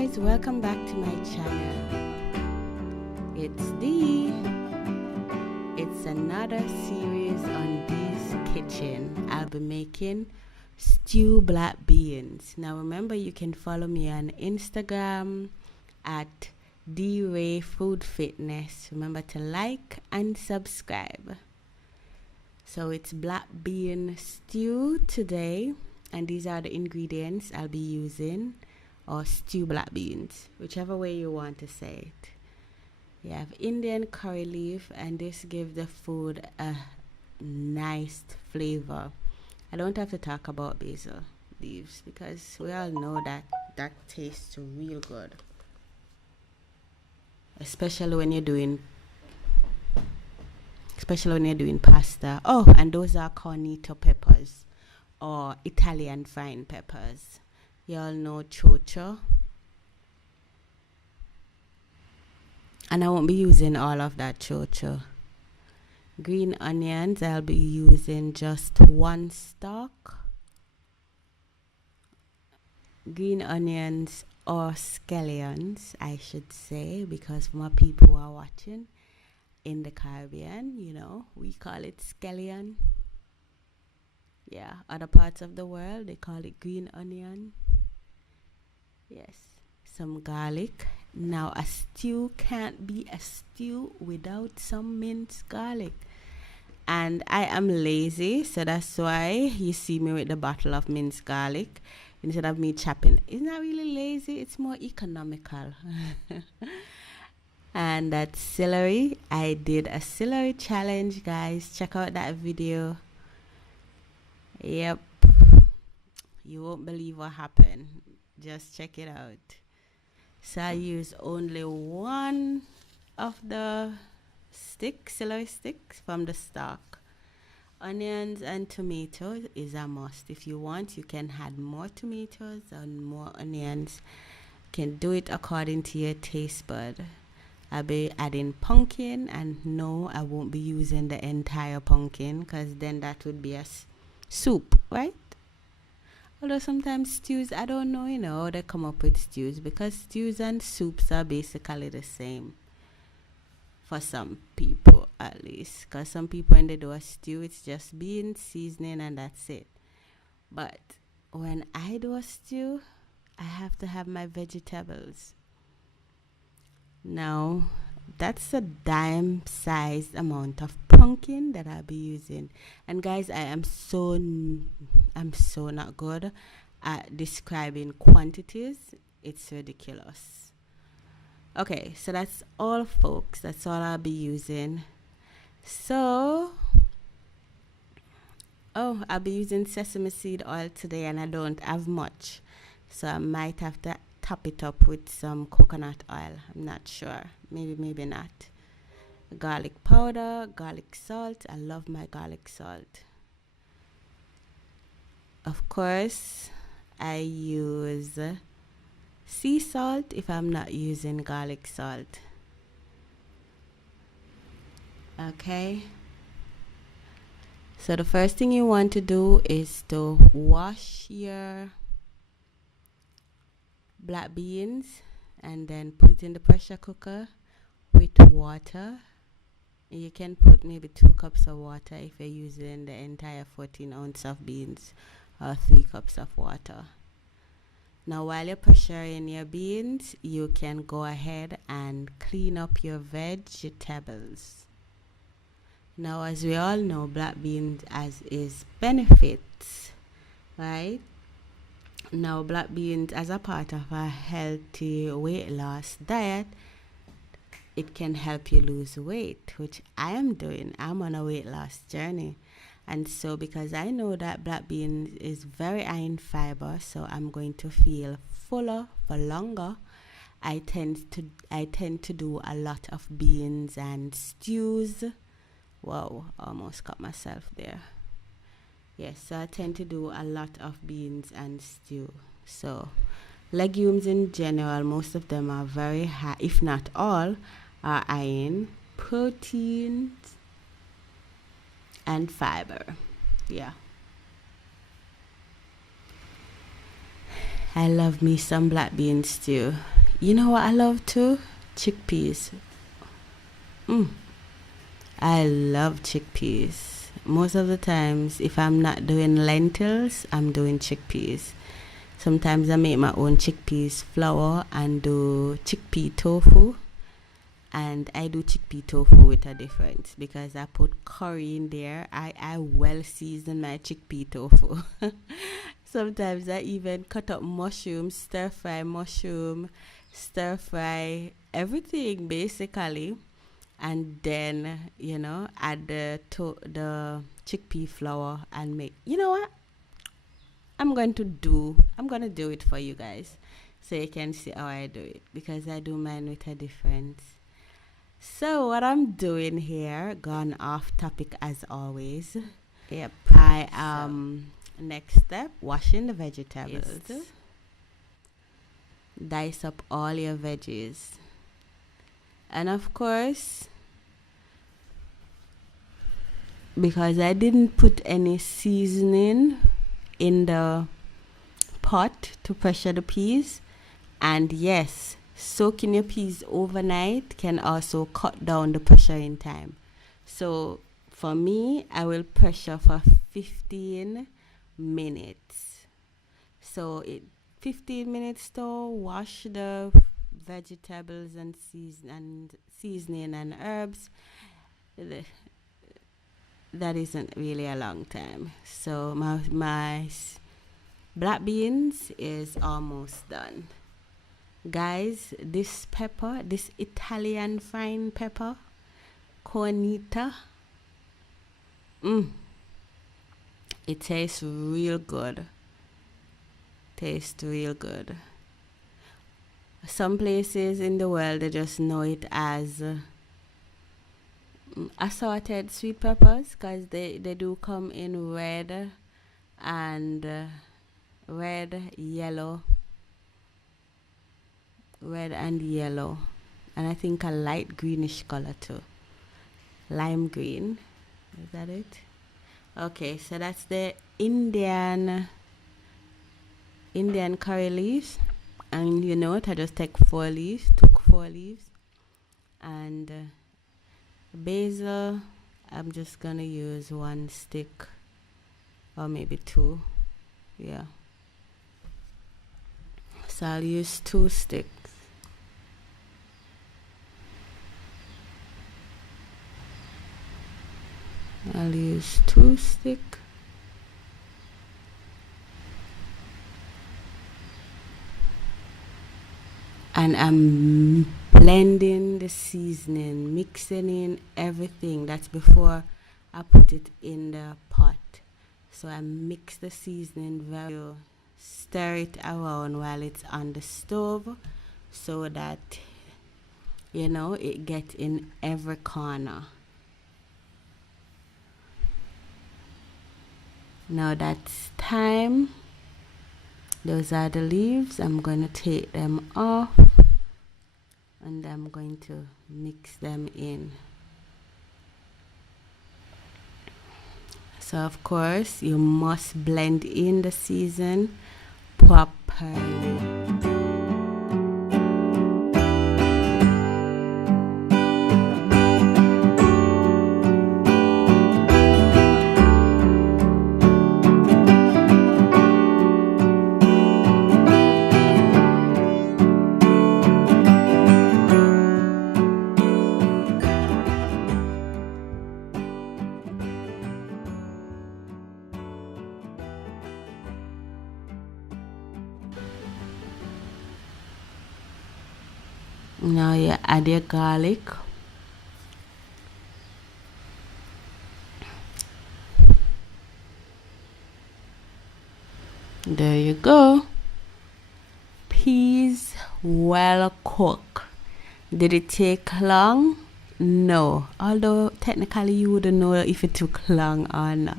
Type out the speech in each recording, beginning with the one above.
guys, welcome back to my channel. It's another series on Dee's Kitchen. I'll be making stew black beans. Now remember, you can follow me on Instagram at D-Ray Food Fitness. Remember to like and subscribe. So it's black bean stew today, and these are the ingredients I'll be using, or stew black beans, whichever way you want to say it. You have Indian curry leaf, and this gives the food a nice flavor. I don't have to talk about basil leaves because we all know that tastes real good, especially when you're doing pasta. Oh, and those are cornetto peppers or Italian fine peppers. You all know Cho Cho. And I won't be using all of that Cho Cho. Green onions, I'll be using just one stalk. Green onions or scallions, I should say, because more people are watching in the Caribbean, we call it scallion. Yeah, other parts of the world, they call it green onion. Yes, some garlic. Now, a stew can't be a stew without some minced garlic. And I am lazy, so that's why you see me with the bottle of minced garlic instead of me chopping. It's not really lazy, it's more economical. And that's celery. I did a celery challenge, guys. Check out that video. Yep. You won't believe what happened. Just check it out. So I use only one of the celery sticks from the stalk. Onions and tomatoes is a must. If you want, you can add more tomatoes and more onions. You can do it according to your taste bud. I'll be adding pumpkin, and no, I won't be using the entire pumpkin because then that would be a soup, right? Although sometimes stews, I don't know, they come up with stews because stews and soups are basically the same. For some people, at least. Because some people, when they do a stew, it's just beans, seasoning, and that's it. But when I do a stew, I have to have my vegetables. Now, that's a dime-sized amount of pumpkin that I'll be using. And guys, I'm so not good at describing quantities. It's ridiculous. Okay, so that's all, folks. That's all I'll be using. So, I'll be using sesame seed oil today, and I don't have much. So I might have to top it up with some coconut oil. I'm not sure. Maybe not. Garlic powder, garlic salt. I love my garlic salt. Of course, I use sea salt if I'm not using garlic salt. Okay. So the first thing you want to do is to wash your black beans and then put it in the pressure cooker with water. You can put maybe 2 cups of water if you're using the entire 14 ounces of beans, or 3 cups of water. Now while you're pressuring your beans, you can go ahead and clean up your vegetables. Now, as we all know, black beans is benefits, right? Now, black beans, as a part of a healthy weight loss diet, it can help you lose weight, which I am doing. I'm on a weight loss journey. And so because I know that black beans is very high in fiber, so I'm going to feel fuller for longer. I tend to do a lot of beans and stews. Wow, almost cut myself there. Yes, so I tend to do a lot of beans and stew. So legumes in general, most of them are very high, if not all, are high in proteins and fiber. Yeah. I love me some black beans too. You know what I love too? Chickpeas. I love chickpeas. Most of the times, if I'm not doing lentils, I'm doing chickpeas. Sometimes I make my own chickpeas flour and do chickpea tofu. And I do chickpea tofu with a difference because I put curry in there. I well season my chickpea tofu. Sometimes I even cut up mushrooms, stir fry mushroom, stir fry everything basically, and then add the chickpea flour and make. You know what? I'm gonna do it for you guys, so you can see how I do it because I do mine with a difference. So what I'm doing here, gone off topic as always. Yep. I am next step, washing the vegetables. Yes. Dice up all your veggies. And of course, because I didn't put any seasoning in the pot to pressure the peas, and yes, soaking your peas overnight can also cut down the pressuring time. So for me, I will pressure for 15 minutes. So 15 minutes to wash the vegetables and seasoning and herbs. That isn't really a long time. So my black beans is almost done. Guys, this pepper, this Italian fine pepper, cornita, it tastes real good. Some places in the world, they just know it as assorted sweet peppers because they do come in red and yellow, and I think a light greenish color too, lime green. Is that it? Okay, so that's the Indian curry leaves, and you know what, I just took 4 leaves, and basil, I'm just gonna use 1 stick or maybe 2. Yeah, so I'll use 2 sticks. I'll use 2 sticks. And I'm blending the seasoning, mixing in everything. That's before I put it in the pot. So I mix the seasoning very, stir it around while it's on the stove so that it gets in every corner. Now that's time. Those are the leaves. I'm going to take them off and I'm going to mix them in. So of course you must blend in the season properly. Now you add your garlic. There you go. Peas well cooked. Did it take long? No. Although technically you wouldn't know if it took long or not.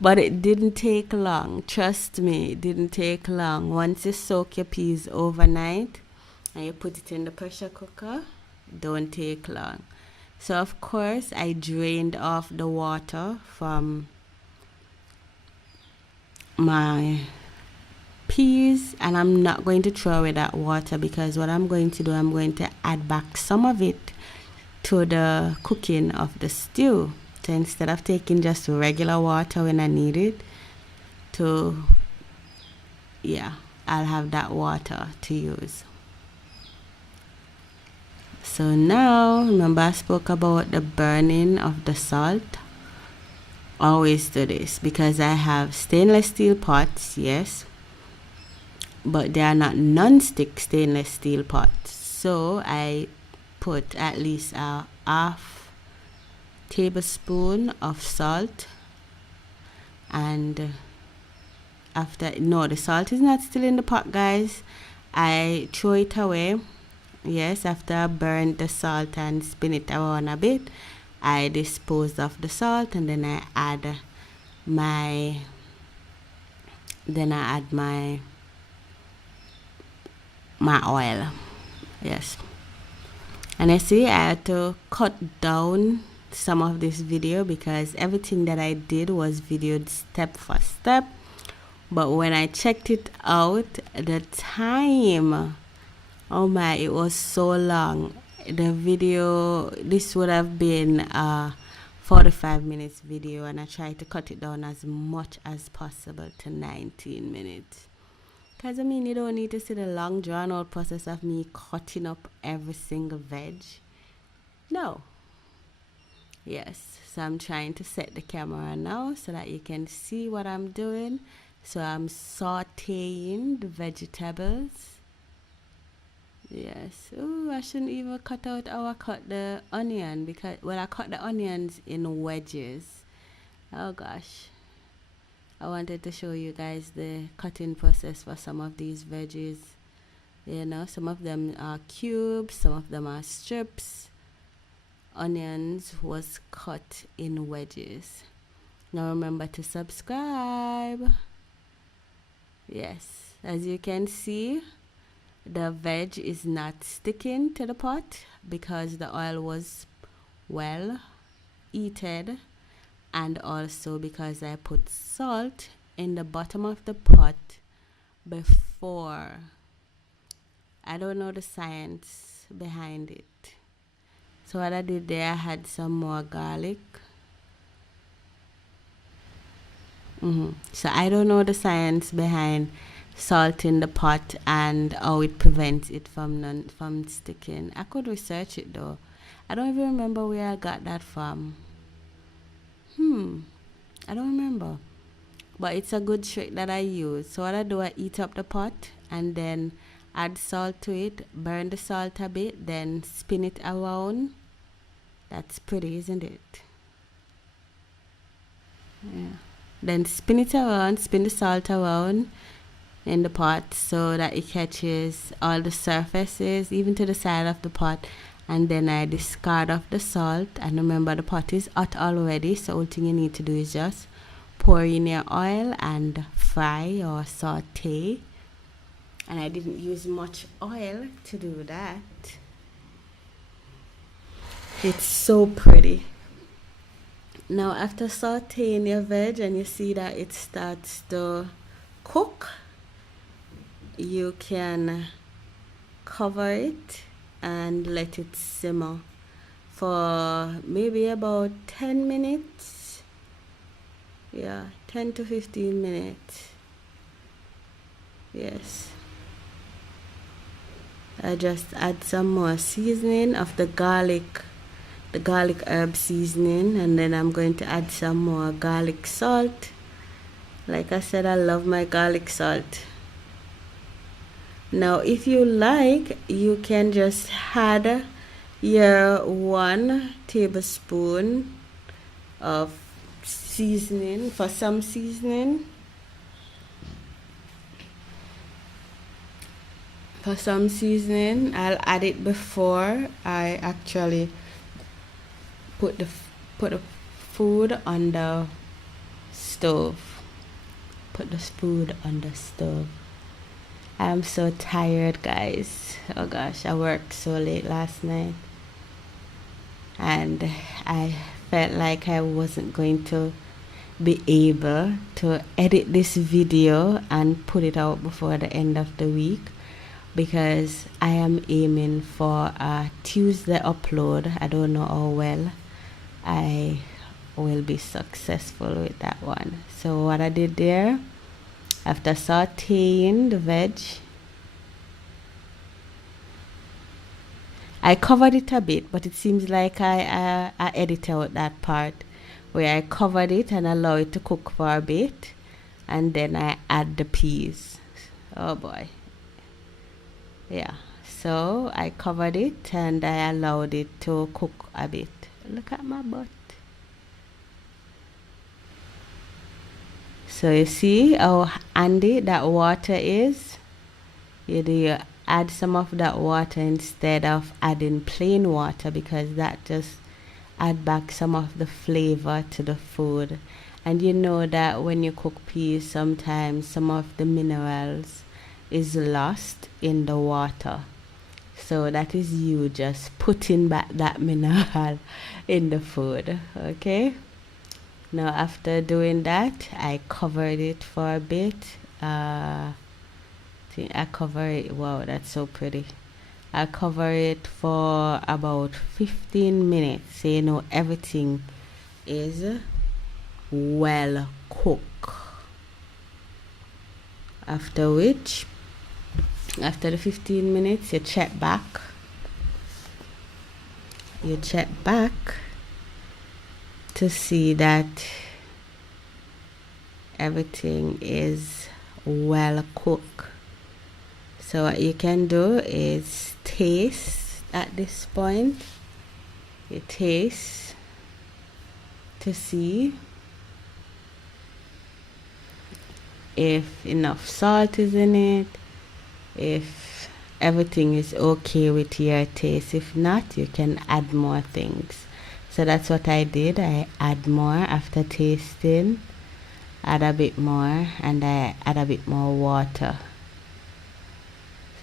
But it didn't take long. Trust me, it didn't take long. Once you soak your peas overnight and you put it in the pressure cooker, don't take long. So of course I drained off the water from my peas, and I'm not going to throw away that water, because what I'm going to do, I'm going to add back some of it to the cooking of the stew. So instead of taking just regular water when I need it, I'll have that water to use. So now, remember I spoke about the burning of the salt. Always do this, because I have stainless steel pots, yes, but they are not non-stick stainless steel pots. So I put at least a half tablespoon of salt, and the salt is not still in the pot, guys. I throw it away. Yes, after I burn the salt and spin it around a bit, I dispose of the salt, and then I add my oil. Yes, and I see I had to cut down some of this video, because everything that I did was videoed step for step, but when I checked it out, the time, oh my, it was so long. The video, this would have been a 45 minutes video, and I tried to cut it down as much as possible to 19 minutes, because I mean, you don't need to see the long drawn out process of me cutting up every single veg. No. Yes, so I'm trying to set the camera now so that you can see what I'm doing. So I'm sauteing the vegetables. Yes. Oh, I shouldn't even cut out how I cut the onion, because, well, I cut the onions in wedges. Oh gosh. I wanted to show you guys the cutting process for some of these veggies. You know, some of them are cubes, some of them are strips. Onions was cut in wedges. Now remember to subscribe. Yes, as you can see, the veg is not sticking to the pot, because the oil was well heated, and also because I put salt in the bottom of the pot before. I don't know the science behind it. So what I did there, I had some more garlic. So I don't know the science behind salt in the pot and how it prevents it from sticking. I could research it though. I don't even remember where I got that from. I don't remember. But it's a good trick that I use. So what I do, I heat up the pot and then add salt to it, burn the salt a bit, then spin it around. That's pretty, isn't it? Yeah. Then spin it around, spin the salt around in the pot so that it catches all the surfaces, even to the side of the pot. And then I discard off the salt. And remember, the pot is hot already, so all thing you need to do is just pour in your oil and fry or saute. And I didn't use much oil to do that. It's so pretty. Now after sauteing your veg and you see that it starts to cook, you can cover it and let it simmer for maybe about 10 minutes. Yeah, 10 to 15 minutes. Yes. I just add some more seasoning of the garlic herb seasoning, and then I'm going to add some more garlic salt. Like I said, I love my garlic salt. Now if you like, you can just add your 1 tablespoon of seasoning. For some seasoning, I'll add it before I actually put the food on the stove. Put the food on the stove. I'm so tired, guys. Oh gosh, I worked so late last night, and I felt like I wasn't going to be able to edit this video and put it out before the end of the week, because I am aiming for a Tuesday upload. I don't know how well I will be successful with that one. So what I did there, after sauteing the veg, I covered it a bit, but it seems like I edit out that part where I covered it and allow it to cook for a bit, and then I add the peas. Oh boy. Yeah, so I covered it and I allowed it to cook a bit. Look at my butt. So you see how handy that water is? You add some of that water instead of adding plain water, because that just add back some of the flavor to the food. And you know that when you cook peas, sometimes some of the minerals is lost in the water. So that is you just putting back that mineral in the food. Okay, now after doing that, I covered it for a bit. I think I cover it. Wow, that's so pretty. I cover it for about 15 minutes, so you know everything is well cooked. After which, after the 15 minutes, you check back. You check back to see that everything is well cooked. So what you can do is taste at this point. You taste to see if enough salt is in it, if everything is okay with your taste. If not, you can add more things. So that's what I did. I add more after tasting, add a bit more, and I add a bit more water.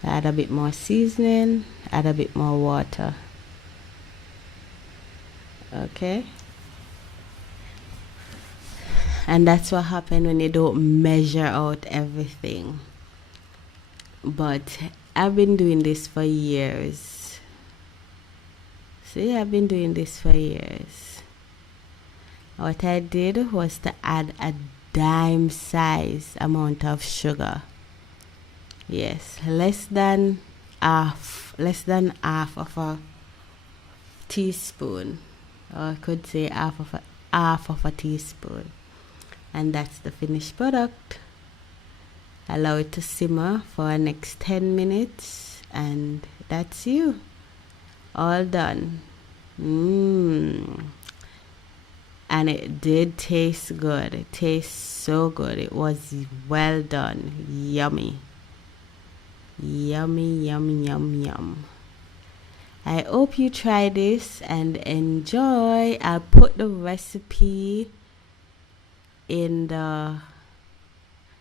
So add a bit more seasoning, add a bit more water. Okay, and that's what happens when you don't measure out everything. But I've been doing this for years. See, I've been doing this for years. What I did was to add a dime size amount of sugar. Yes, less than half of a teaspoon, or I could say half of a teaspoon, and that's the finished product. Allow it to simmer for the next 10 minutes, and that's you all done. And it did taste good. It tastes so good. It was well done. Yummy. Yummy, yum, yum, yum. I hope you try this and enjoy. I'll put the recipe in the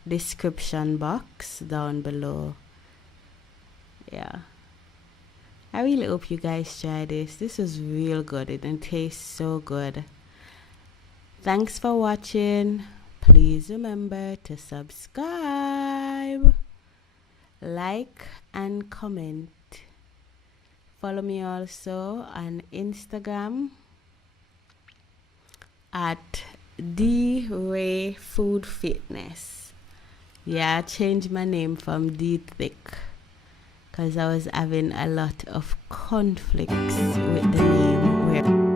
description box down below. Yeah, I really hope you guys try this. This is real good. It tastes so good. Thanks for watching. Please remember to subscribe, like, and comment. Follow me also on Instagram at D-Ray Food Fitness. Yeah, I changed my name from D-Thick because I was having a lot of conflicts with the name.